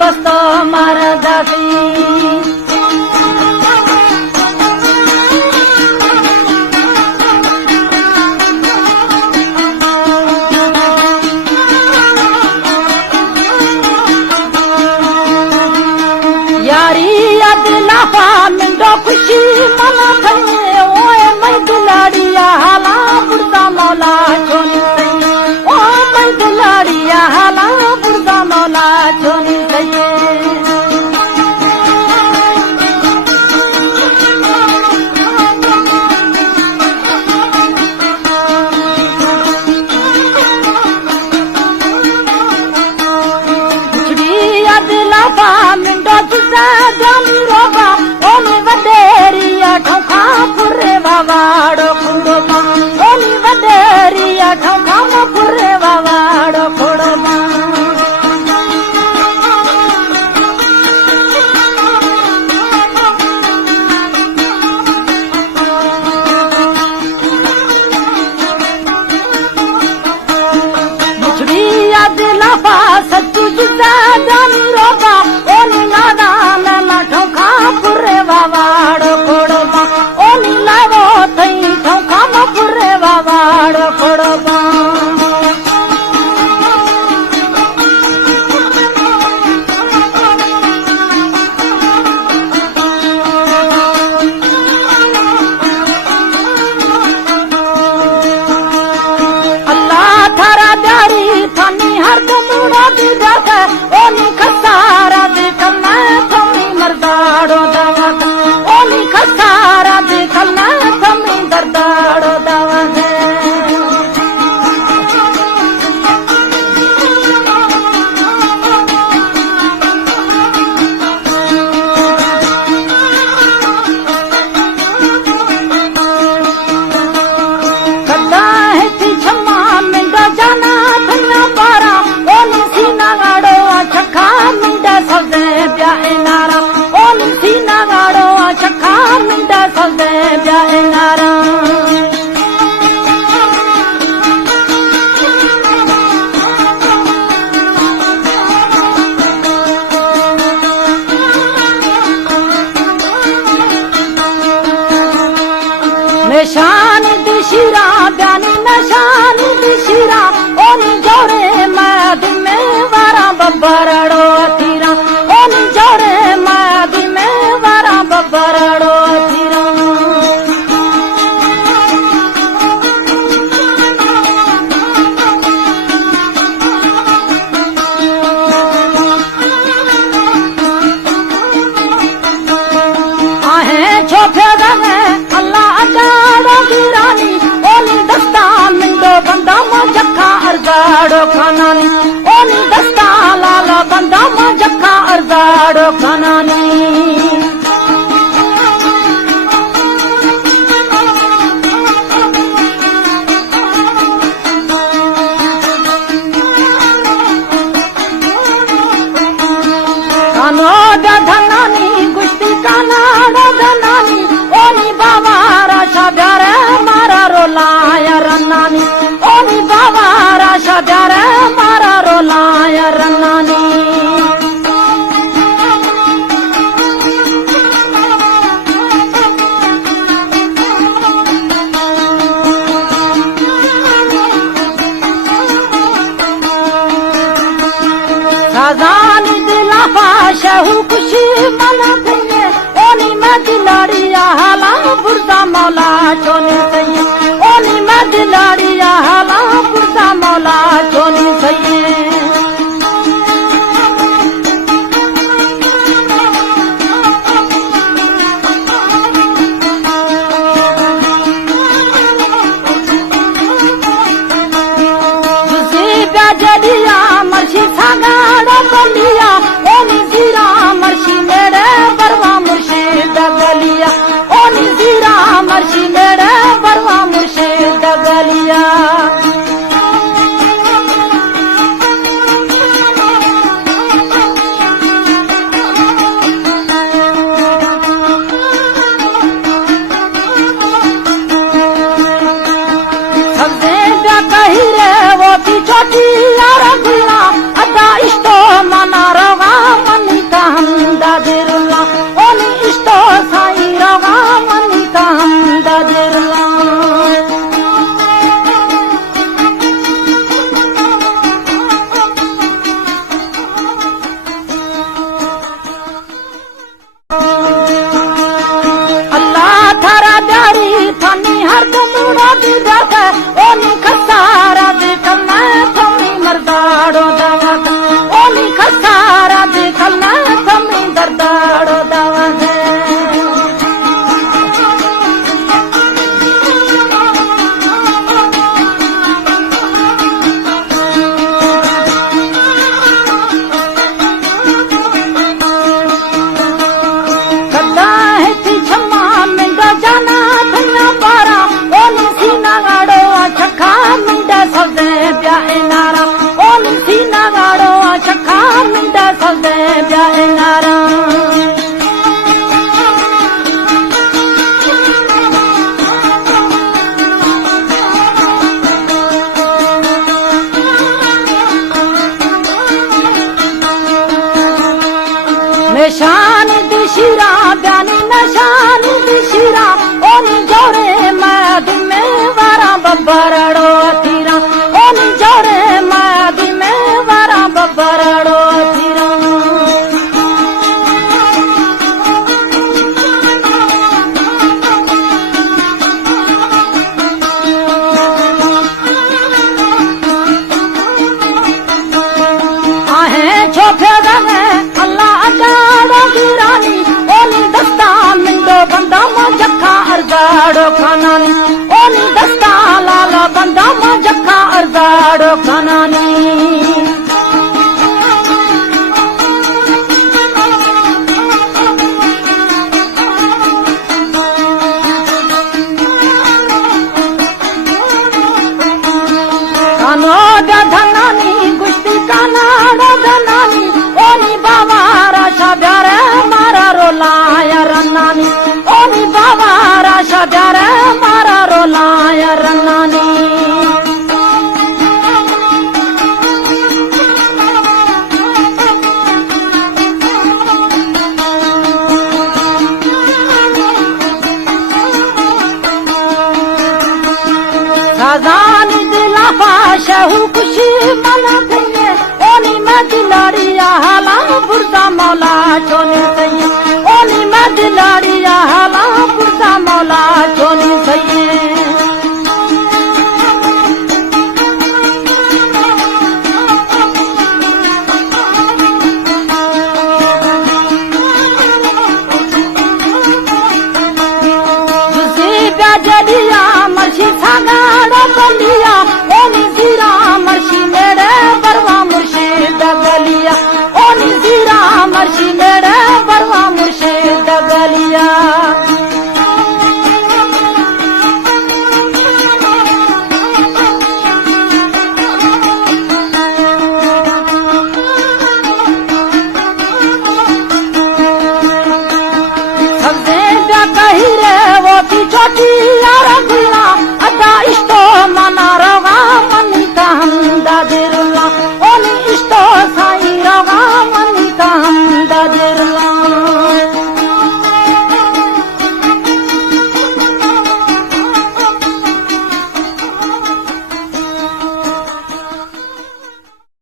बस्तो मरदसी यारी अदलाफा मिंडो खुशी मना थने ओए मैं दिलाड़िया हाला बुरदा मौला छोनी सही ओ मैं दिलाड़िया हाला बुरदा मौला छोनी सही अदलाफा मिंडो तुसा जानी रोबा ओनी वडेरिया ठोखा फुरे वावाड़ो खुड़ोबा ओनी वडेरिया ठोखा फुरे वावाड़ो खुड़ोबा मुछड़ी अदलाफा सच्चू जुदा जानी रोबा ओनी लादा नैना ठोखा फुरे वावाड़ो खुड़ोबा ओनी लावो थई ठोखा फुरे वावाड़ो खुड़ोबा अल्लाह थारा प्यारी थानी हर मुड़ा दी जाता ओनी खसारा दे कलना थमी मरदाड़ो दावत ओनी खसारा दे कलना थमी दरदाड़ो दावत कदा है थी छम्मा मिंडा जाना थन्ना पारा ओनी सीना गाड़ो छखा मिंडा सौदे ब्याए नारा ओनी सीना गाड़ो छखा मिंडा सौदे ब्याए नारा निशान दिशिरा ब्यानी निशान दिशिरा ओनी जोरे माद में वारा बब्बरड़ो अथीरा ओनी जोरे माद में वारा बब्बरड़ो अथीरा आहे छोफे गने अल्लाह अगाड़ो गिरानी ओनी दस्ता मिंडो बंदा मजक्का अर्जाड़ो खानानी ओनी दस्ता लाला बंदा मजक्का अर्जाड़ो खानानी कानो धनानी कुश्ती कानाडो धनानी ओनी बाबा राशा प्यारे मारा रोलाया रन्नानी ओनी बाबा राशा प्यारे मारा रोलाया रन्नानी साजानी दिलाफा शहू खुशी मना थईए ओनी मैं दिलाड़िया हाला बुरदा मौला छोनी सही ओनी मैं दिलाड़िया हाला बुरदा मौला छोनी सही जदिया मर्शी सागाड़ो बलिया ओनी जीरा मर्शी मेरे बरवा मुर्शिद गलिया ओनी जीरा मर्शी मेरे बरवा मुर्शिद गलिया मूड़ा दी जाके ओनी खसारा दी कलना थमी मर्दाड़ो दवा ओनी खसारा दी कलना थमी दर्दाड़ो दवा निशान दिशिरा ब्यानी निशान दिशिरा ओनी जोरे मादी में वारा बब्बरड़ो थीरा ओनी जोरे मादी में वारा बब्बरड़ो थीरा आहे छोफे दने बंदा मा जखा अर्जाड़ो खानानी ओनी दस्ता लाला बंदा मा जखा अर्जाड़ो खानानी कानो धनानी गुस्ती कानाड़ो धनानी ओनी बावारा शाब्यारे मारा रोलाया रन्नानी ओनी बावारा शाब्यारे मारा रोलाया रन्नानी साजानी दिला पाशहु खुशी मना थैये ओनी मैं दिलाड़ी